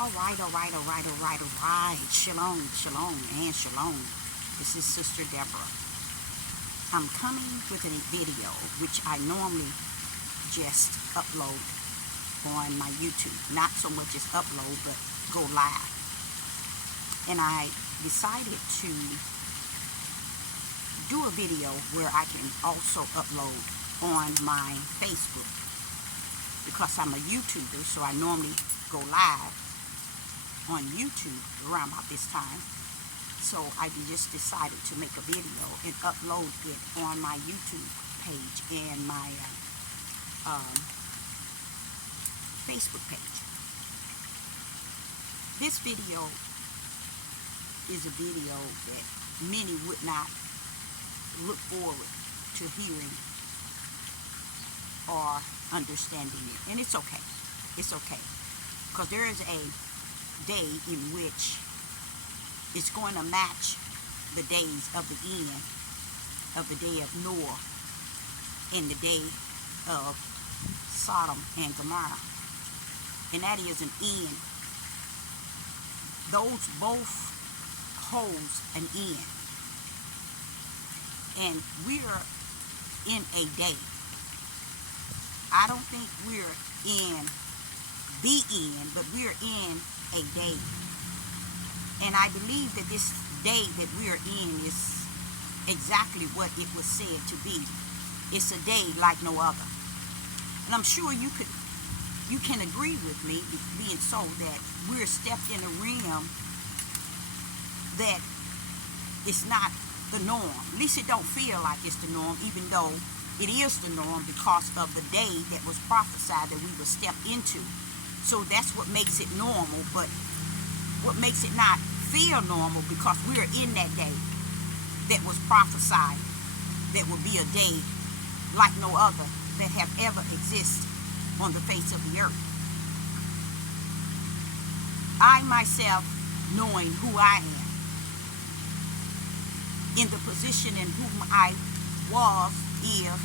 All right, all right, all right, all right, all right. Shalom, shalom, and shalom. This is Sister Deborah. I'm coming with a video which I normally just upload on my YouTube. Not so much as upload, but go live. And I decided to do a video where I can also upload on my Facebook. Because I'm a YouTuber, so I normally go live on YouTube around about this time. So I just decided to make a video and upload it on my YouTube page and my Facebook page. This video is a video that many would not look forward to hearing or understanding it. And it's okay. It's okay. Because there is a day in which it's going to match the days of the end of the day of Noah and the day of Sodom and Gomorrah. And that is an end. Those both holds an end. And we're in a day. I don't think we're in the end, but we're in a day. And I believe that this day that we're in is exactly what it was said to be. It's a day like no other. And I'm sure you can agree with me, being so that we're stepped in a realm that it's not the norm. At least it don't feel like it's the norm, even though it is the norm because of the day that was prophesied that we would step into. So that's what makes it normal, but what makes it not feel normal because we're in that day that was prophesied that will be a day like no other that have ever existed on the face of the earth. I myself, knowing who I am, in the position in whom I was, is,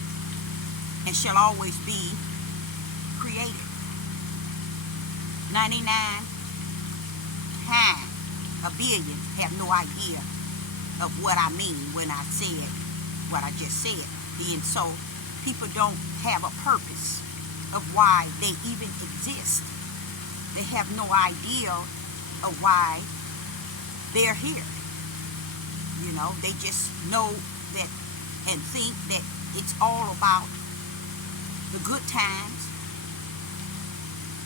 and shall always be created. 99 times a billion have no idea of what I mean when I said what I just said. And so people don't have a purpose of why they even exist. They have no idea of why they're here. You know, they just know that and think that it's all about the good times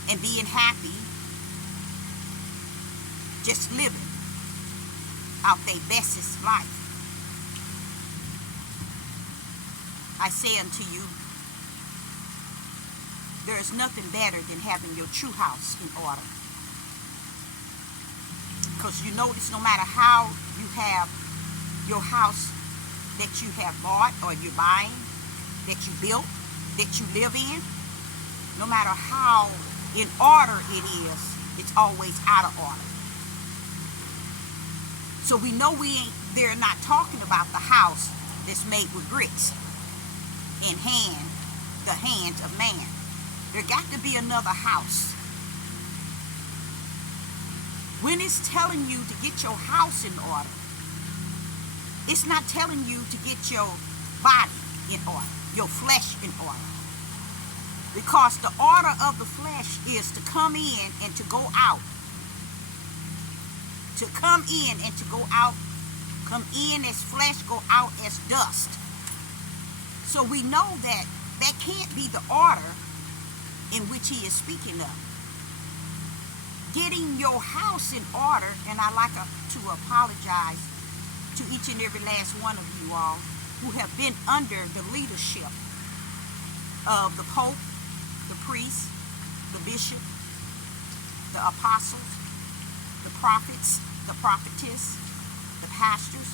and being happy, just living out their bestest life. I say unto you, there is nothing better than having your true house in order. Because you notice no matter how you have your house that you have bought or you're buying, that you built, that you live in, no matter how in order it is, it's always out of order. So we know they're not talking about the house that's made with bricks and the hands of man. There got to be another house. When it's telling you to get your house in order, it's not telling you to get your body in order, your flesh in order. Because the order of the flesh is to come in and to go out. To come in and to go out. Come in as flesh, go out as dust. So we know that that can't be the order in which he is speaking of. Getting your house in order, and I like to apologize to each and every last one of you all who have been under the leadership of the Pope, the priest, the bishop, the apostles, the prophets, the prophetess, the pastors,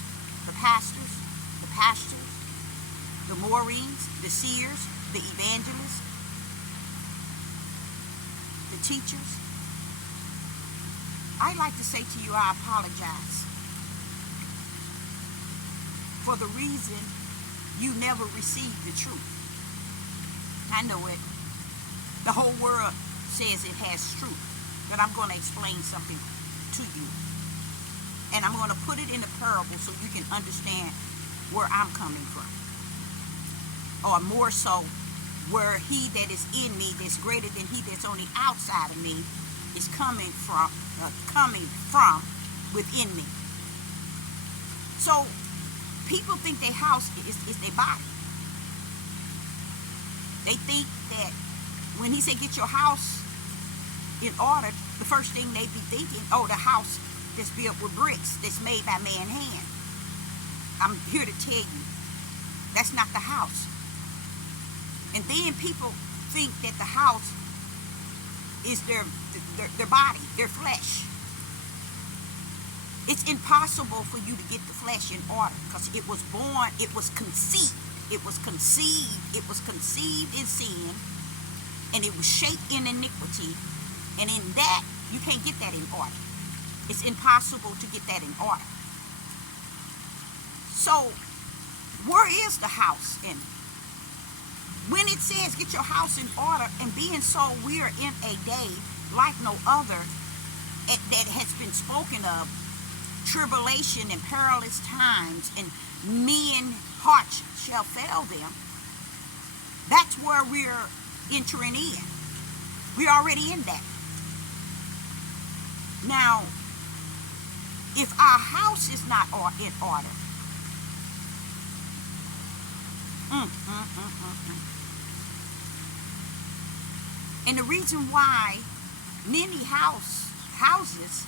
the Maureen's, the seers, the evangelists, the teachers. I'd like to say to you, I apologize for the reason you never received the truth. I know it. The whole world says it has truth. But I'm going to explain something to you. And I'm going to put it in a parable so you can understand where I'm coming from. Or more so, where he that is in me, that's greater than he that's on the outside of me, is coming from within me. So people think their house is their body. They think that when he said get your house in order, the first thing they be thinking, oh, the house that's built with bricks, that's made by man's hand. I'm here to tell you, that's not the house. And then people think that the house is their body, their flesh. It's impossible for you to get the flesh in order, because it was born, it was conceived in sin, and it was shaped in iniquity, and in that, you can't get that in order. It's impossible to get that in order. So, where is the house in it? When it says get your house in order, and being so, we are in a day like no other that has been spoken of, tribulation and perilous times, and men hearts shall fail them. That's where we're entering in. We're already in that. Now, if our house is not in order, and the reason why many houses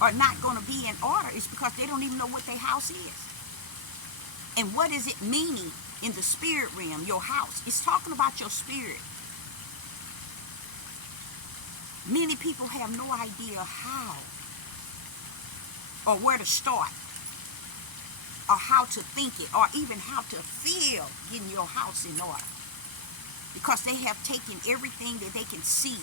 are not going to be in order is because they don't even know what their house is. And what is it meaning in the spirit realm, your house? It's talking about your spirit. Many people have no idea how or where to start, or how to think it, or even how to feel getting your house in order. Because they have taken everything that they can see,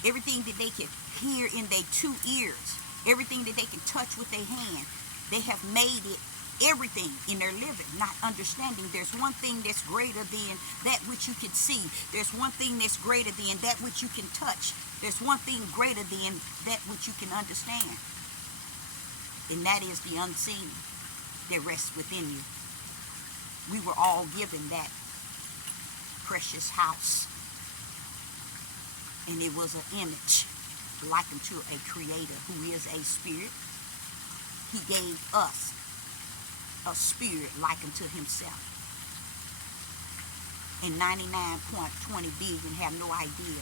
everything that they can hear in their 2 ears, everything that they can touch with their hand. They have made it everything in their living, not understanding there's one thing that's greater than that which you can see. There's one thing that's greater than that which you can touch. There's one thing greater than that which you can understand. And that is the unseen that rests within you. We were all given that precious house. And it was an image likened to a creator who is a spirit. He gave us a spirit likened to himself. And 99.20 billion have no idea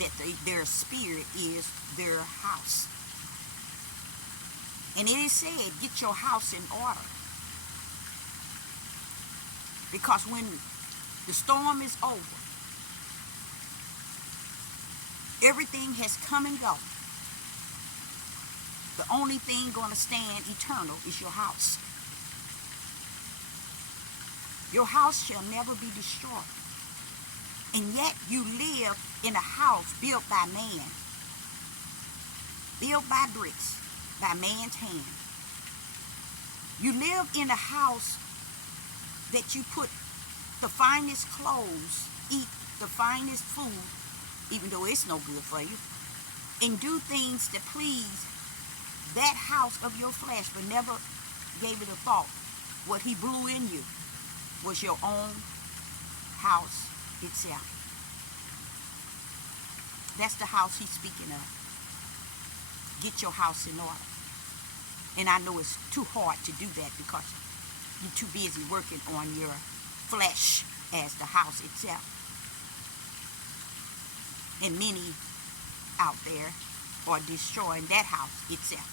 that their spirit is their house. And it is said, get your house in order. Because when the storm is over, everything has come and gone. The only thing going to stand eternal is your house. Your house shall never be destroyed. And yet you live in a house built by man, built by bricks, by man's hand. You live in a house that you put the finest clothes, eat the finest food, even though it's no good for you, and do things that please that house of your flesh, but never gave it a thought. What he blew in you was your own house itself. That's the house he's speaking of. Get your house in order. And I know it's too hard to do that because you're too busy working on your flesh as the house itself. And many out there are destroying that house itself.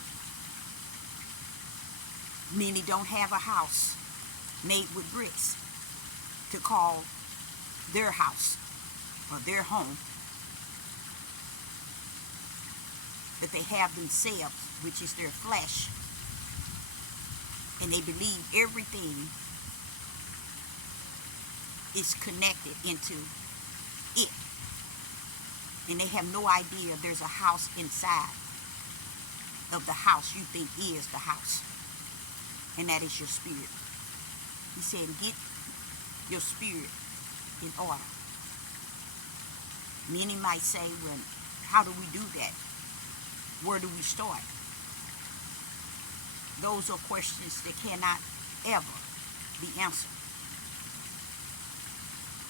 Many don't have a house made with bricks to call their house or their home. But they have themselves, which is their flesh. And they believe everything is connected into it. And they have no idea there's a house inside of the house you think is the house. And that is your spirit. He said, get your spirit in order. Many might say, well, How do we do that? Where do we start? Those are questions that cannot ever be answered,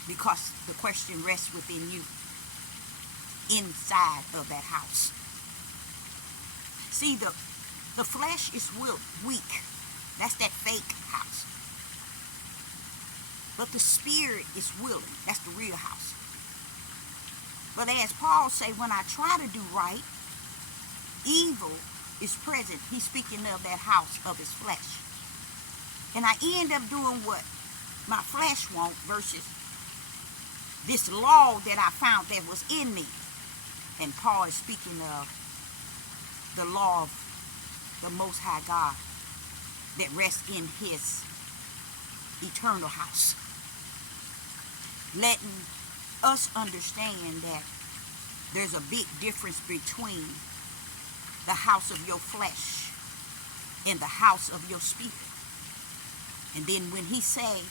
because the question rests within you, inside of that house. See, the flesh is weak. That's that fake house. But the spirit is willing. That's the real house. But as Paul say, when I try to do right, evil is present. He's speaking of that house of his flesh. And I end up doing what my flesh wants versus this law that I found that was in me. And Paul is speaking of the law of the Most High God that rests in his eternal house. Letting us understand that there's a big difference between the house of your flesh and the house of your spirit. And then when he say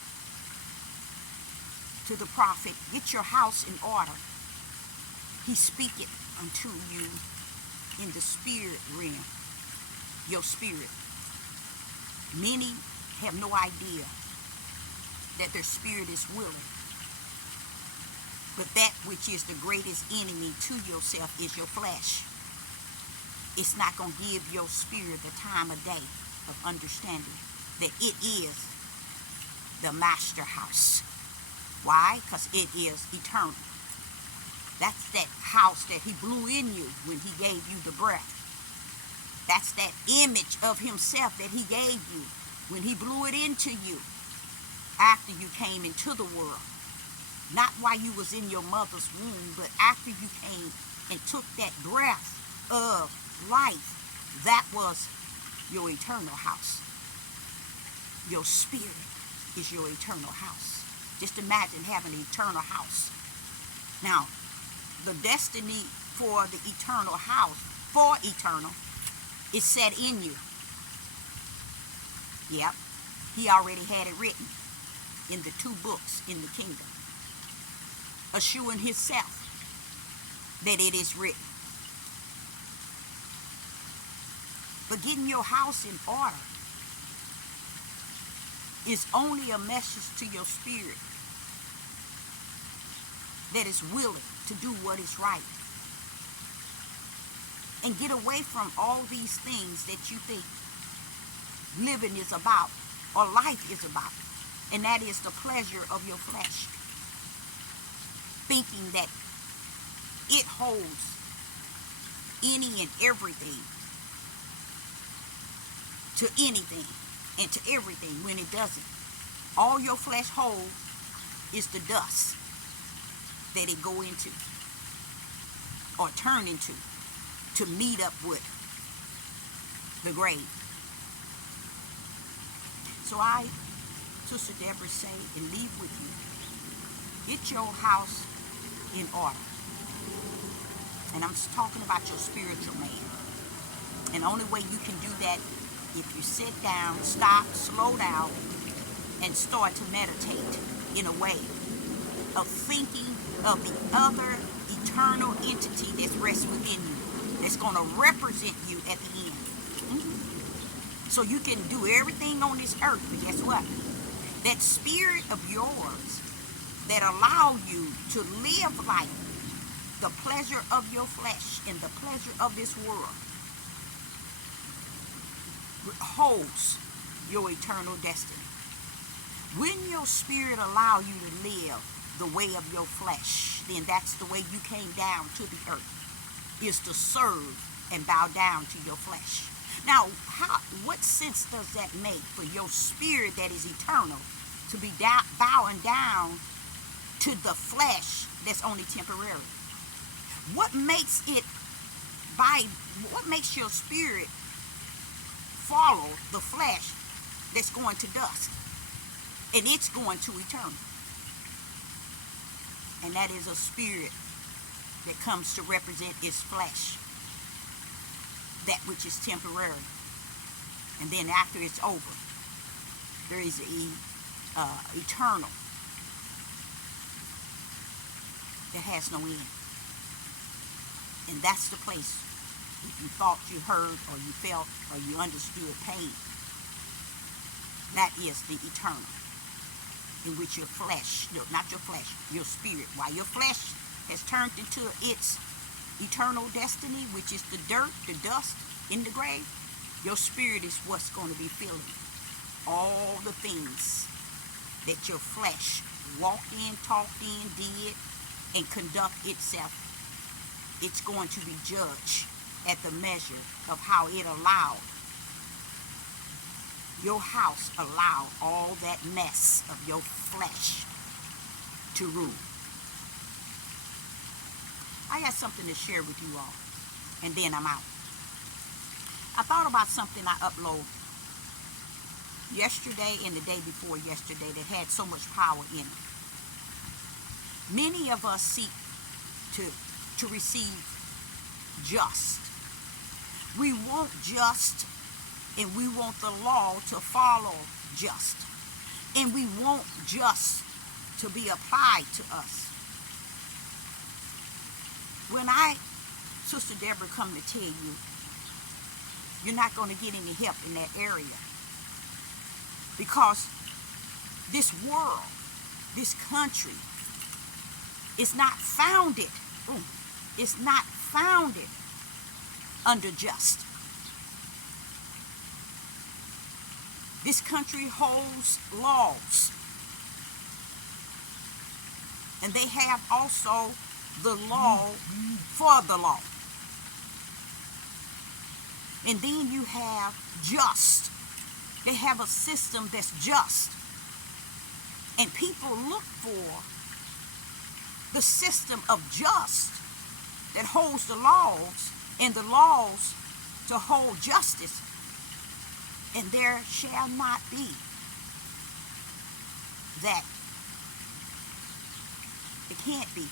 to the prophet, get your house in order, he speaketh unto you in the spirit realm, your spirit. Many have no idea that their spirit is willing. But that which is the greatest enemy to yourself is your flesh. It's not going to give your spirit the time of day of understanding that it is the master house. Why? Because it is eternal. That's that house that he blew in you when he gave you the breath. That's that image of himself that he gave you when he blew it into you after you came into the world. Not while you was in your mother's womb, but after you came and took that breath of life. That was your eternal house. Your spirit is your eternal house. Just imagine having an eternal house. Now, the destiny for the eternal house, for eternal, is set in you. Yep, he already had it written in the 2 books in the kingdom, assuring himself that it is written. But getting your house in order is only a message to your spirit that is willing to do what is right. And get away from all these things that you think living is about or life is about. And that is the pleasure of your flesh. Thinking that it holds any and everything to anything and to everything when it doesn't. All your flesh holds is the dust that it go into or turn into to meet up with the grave. So I, Sister Deborah, say and leave with you, get your house in order. And I'm talking about your spiritual man. And the only way you can do that if you sit down, stop, slow down, and start to meditate in a way of thinking of the other eternal entity that's rests within you, that's going to represent you at the end. So you can do everything on this earth, but guess what? That spirit of yours that allow you to live life, the pleasure of your flesh and the pleasure of this world, holds your eternal destiny. When your spirit allow you to live the way of your flesh, then that's the way you came down to the earth, is to serve and bow down to your flesh. Now, what sense does that make for your spirit that is eternal to be bowing down to the flesh that's only temporary? What makes your spirit follow the flesh that's going to dust and it's going to eternal? And that is a spirit that comes to represent its flesh, that which is temporary. And then after it's over, there is eternal that has no end. And that's the place, if you thought you heard or you felt or you understood pain, that is the eternal, in which your flesh, no, not your flesh, your spirit, while your flesh has turned into its eternal destiny, which is the dirt, the dust in the grave, your spirit is what's going to be feeling all the things that your flesh walked in, talked in, did, and conduct itself. It's going to be judged at the measure of how it allowed, your house allowed all that mess of your flesh to rule. I got something to share with you all, and then I'm out. I thought about something I uploaded yesterday and the day before yesterday that had so much power in it. Many of us seek to receive just. We want just, and we want the law to follow just. And we want just to be applied to us. When Sister Deborah, come to tell you, you're not going to get any help in that area. Because this world, this country, is not founded. It's not founded under just. This country holds laws. And they have also the law for the law. And then you have just. They have a system that's just. And people look for the system of just that holds the laws, and the laws to hold justice. And there shall not be that. It can't be.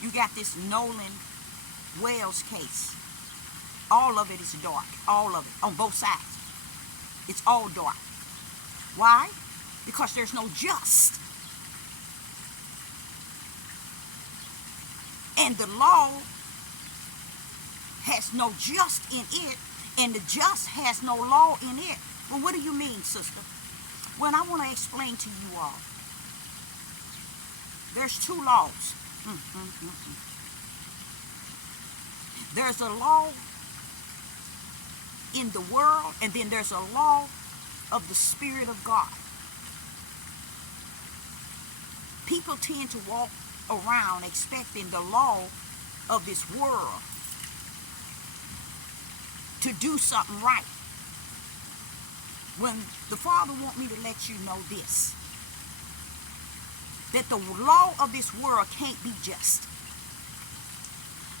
You got this Nolan Wells case. All of it is dark. All of it. On both sides. It's all dark. Why? Because there's no just. And the law has no just in it, and the just has no law in it. Well, what do you mean, sister? Well, I want to explain to you all. There's two laws. There's a law in the world, and then there's a law of the Spirit of God. People tend to walk around expecting the law of this world to do something right. When the Father wants me to let you know this, that the law of this world can't be just.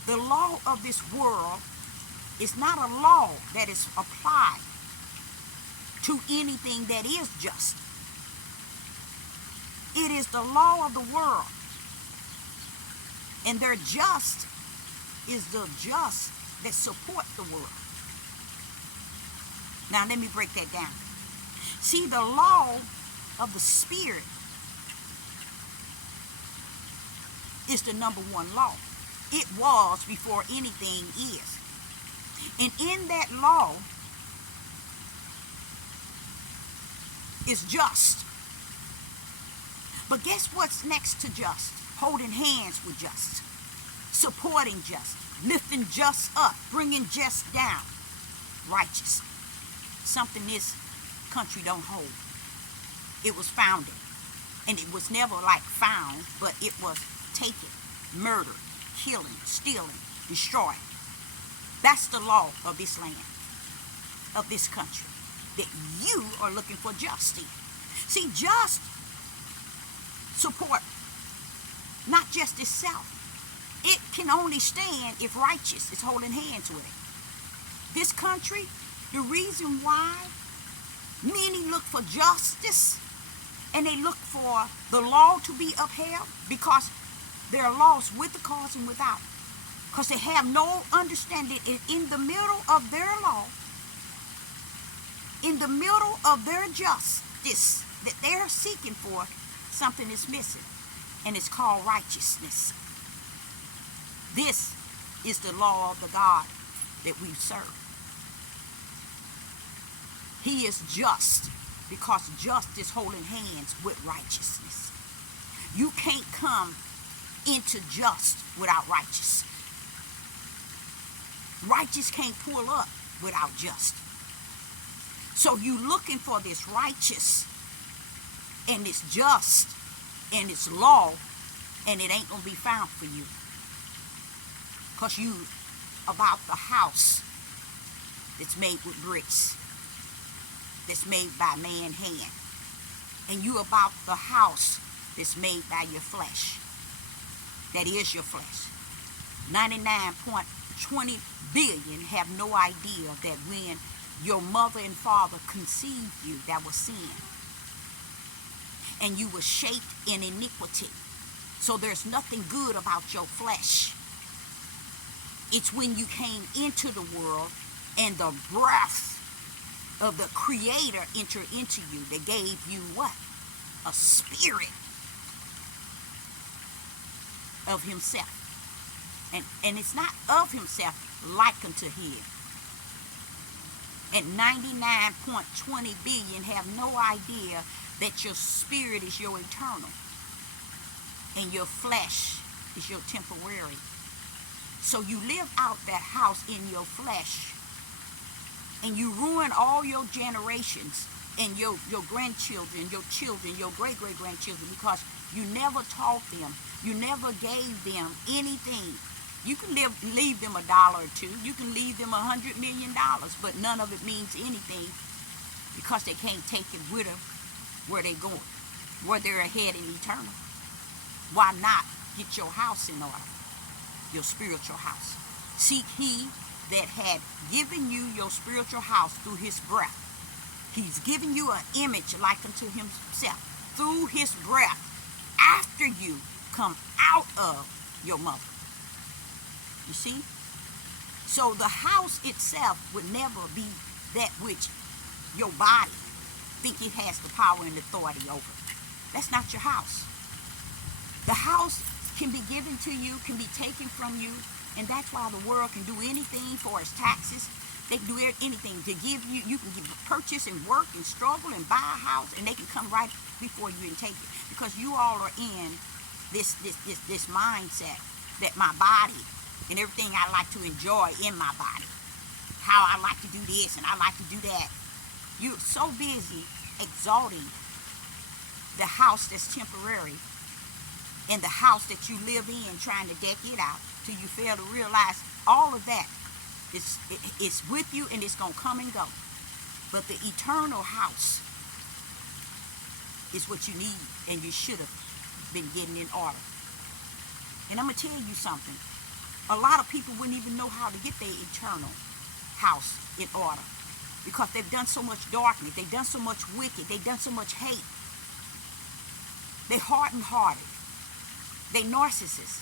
The law of this world is not a law that is applied to anything that is just. It is the law of the world. And their just is the just that support the world. Now let me break that down. See, the law of the Spirit is the number one law. It was before anything is. And in that law is just. But guess what's next to just? Holding hands with just. Supporting just. Lifting just up. Bringing just down. Righteous. Something this country don't hold. It was founded. And it was never like found, but it was taken, murdered, killing, stealing, destroying. That's the law of this land, of this country, that you are looking for justice. See, just support, not just itself. It can only stand if righteous is holding hands with it. This country, the reason why many look for justice and they look for the law to be upheld, because there are laws with the cause and without. Because they have no understanding in the middle of their law, in the middle of their justice that they're seeking for, something is missing. And it's called righteousness. This is the law of the God that we serve. He is just, because justice holding hands with righteousness. You can't come into just without righteous. Righteous can't pull up without just. So you looking for this righteous and this just and this law, and it ain't gonna be found for you, because you about the house that's made with bricks, that's made by man's hand, and you about the house that's made by your flesh. That is your flesh. 99.20 billion have no idea that when your mother and father conceived you, that was sin. And you were shaped in iniquity. So there's nothing good about your flesh. It's when you came into the world and the breath of the Creator entered into you that gave you what? A spirit of himself. And it's not of himself, like unto him. And 99.20 billion have no idea that your spirit is your eternal and your flesh is your temporary. So you live out that house in your flesh, and you ruin all your generations and your grandchildren, your children, your great-great-grandchildren, because you never taught them, you never gave them anything. You can leave them $1 or $2, you can leave them $100 million, but none of it means anything, because they can't take it with them where they're going, where they're ahead in eternal. Why not get your house in order, your spiritual house? Seek he that had given you your spiritual house through his breath. He's given you an image like unto himself through his breath after you come out of your mother. You see? So the house itself would never be that which your body think it has the power and authority over. That's not your house. The house can be given to you, can be taken from you, and that's why the world can do anything for its taxes. They can do anything to give you. You can purchase and work and struggle and buy a house, and they can come right before you and take it, because you all are in this mindset that my body and everything I like to enjoy in my body, how I like to do this and I like to do that. You're so busy exalting the house that's temporary and the house that you live in, trying to deck it out, till you fail to realize all of that is with you and it's going to come and go. But the eternal house is what you need, and you should have been getting in order. And I'm going to tell you something. A lot of people wouldn't even know how to get their eternal house in order, because they've done so much darkness, they've done so much wicked, they've done so much hate. They hardened-hearted. They narcissists.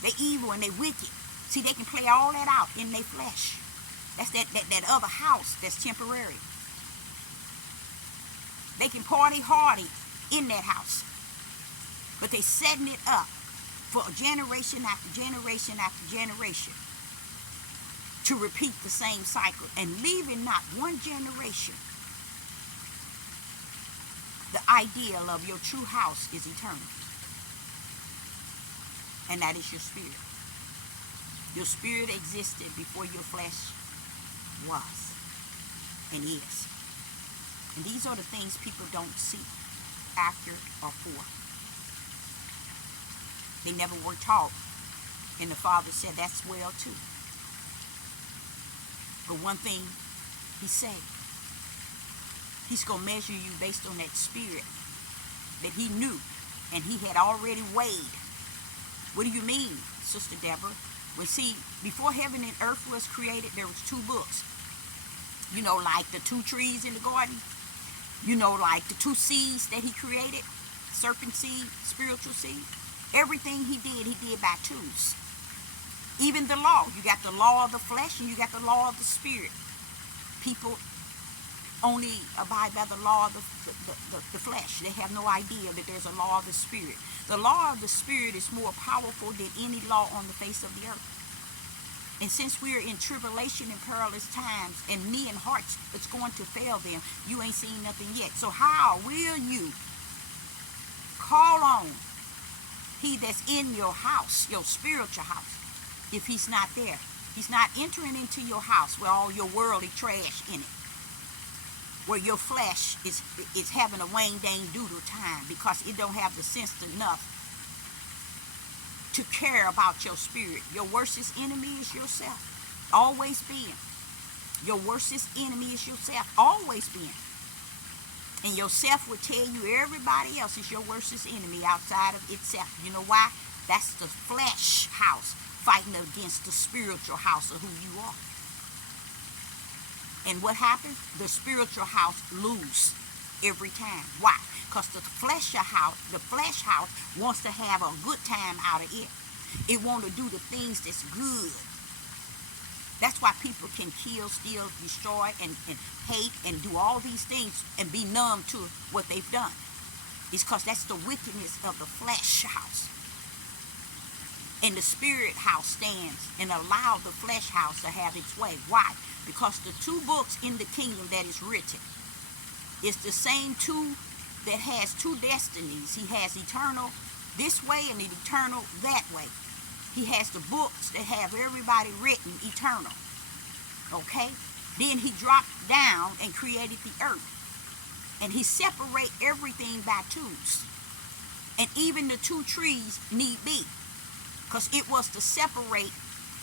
They evil and they wicked. See, they can play all that out in their flesh. That's that other house that's temporary. They can party hardy in that house, but they setting it up for generation after generation after generation to repeat the same cycle, and leaving not one generation the ideal of your true house is eternal. And that is your spirit. Your spirit existed before your flesh was and is. And these are the things people don't seek after or for. They never were taught. And the Father said that's well too. But one thing he said, he's going to measure you based on that spirit that he knew and he had already weighed. What do you mean, Sister Deborah? Well, see, before heaven and earth was created, there was 2 books. You know, like the 2 trees in the garden. You know, like the 2 seeds that he created. Serpent seed, spiritual seed. Everything he did by 2s. Even the law. You got the law of the flesh and you got the law of the spirit. People only abide by the law of the flesh. They have no idea that there's a law of the spirit. The law of the Spirit is more powerful than any law on the face of the earth. And since we're in tribulation and perilous times, and men hearts it's going to fail them, you ain't seen nothing yet. So how will you call on he that's in your house, your spiritual house, if he's not there? He's not entering into your house with all your worldly trash in it, where your flesh is having a Wayne Dang Doodle time because it don't have the sense enough to care about your spirit. Your worstest enemy is yourself. Always been. Your worstest enemy is yourself. Always been. And yourself will tell you everybody else is your worstest enemy outside of itself. You know why? That's the flesh house fighting against the spiritual house of who you are. And what happens? The spiritual house lose every time. Why? Because the flesh house wants to have a good time out of it. It wants to do the things that's good. That's why people can kill, steal, destroy, and hate, and do all these things and be numb to what they've done. It's because that's the wickedness of the flesh house. And the spirit house stands and allows the flesh house to have its way. Why? Because the two books in the kingdom that is written is the same two that has two destinies. He has eternal this way and eternal that way. He has the books that have everybody written eternal. Okay? Then he dropped down and created the earth. And he separate everything by twos. And even the two trees need be. Because it was to separate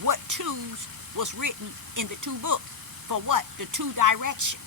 what twos was written in the two books. For what? The two direction.